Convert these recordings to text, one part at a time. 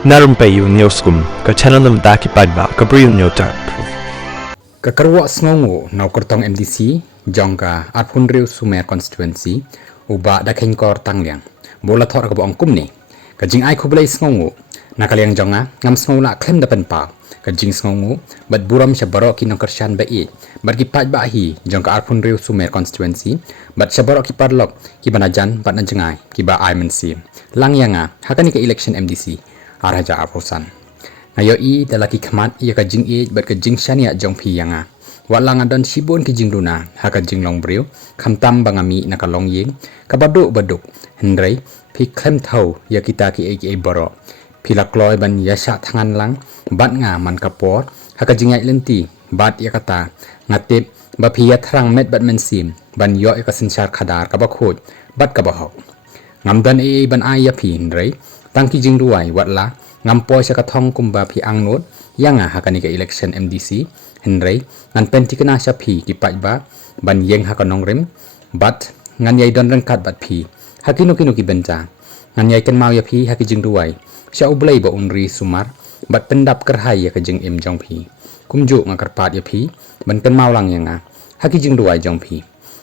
Narum payu nioskum ka channel nam daki padba ka briu nyotar. Kakarwa sngongo na kortong MDC jongka Arphunriu Sumer constituency uba dakheng kor tangliang bola thor ka bong kumni ka jing ai khublai sngongo na kaliang jonga ngam sngola khlem da pen pa ka jing sngongo bat buram shabaro ki nongkershan ba e bat ki paj ba hi jongka Arphunriu Sumer constituency bat shabaro ki parlok ki banajan bat na jengai ki ba ai mensi langyanga hakani ka election MDC araja aprosan ngayo i dalaki khamat ia ka jing e bat ka jing shania jong phi yanga walang adan sibon ki jing luna haka jing long breu khamtam bangami nakalong yeng kabaduk baduk hendrai phi khlem thau ya kita ki e boro phila kloi ban yasha thangan lang bat nga man kapor haka jingai lenti bat ya kata ngatip ba phi ya thrang met bat men sim ban yo ka sinsar khadar ka ba khot bat ka ba hok ngamdan e ban ai ya phi hendrai tangki jing ruai watla ngampo sa kathong kumba phi angnot yanga hakani ka election MDC henrei ngan penti kana sha phi ki pajba ban yeng hakanong rem bat ngan yai don rang kat bat phi hakino kino ki benja ngan yai ken mau ya phi haki jing ruai sha ublai ba unri sumar bat pendap kerhai ya ka jing em jong phi kumju ngakar pat ya phi ban ken mau lang yanga haki jing ruai jong phi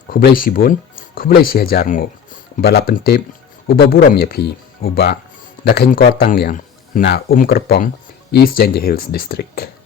khublai sibon khublai si hajar ngo bala pentep uba buram ya phi uba dakheng kor tangliang na Kerpong, East Janji Hills District.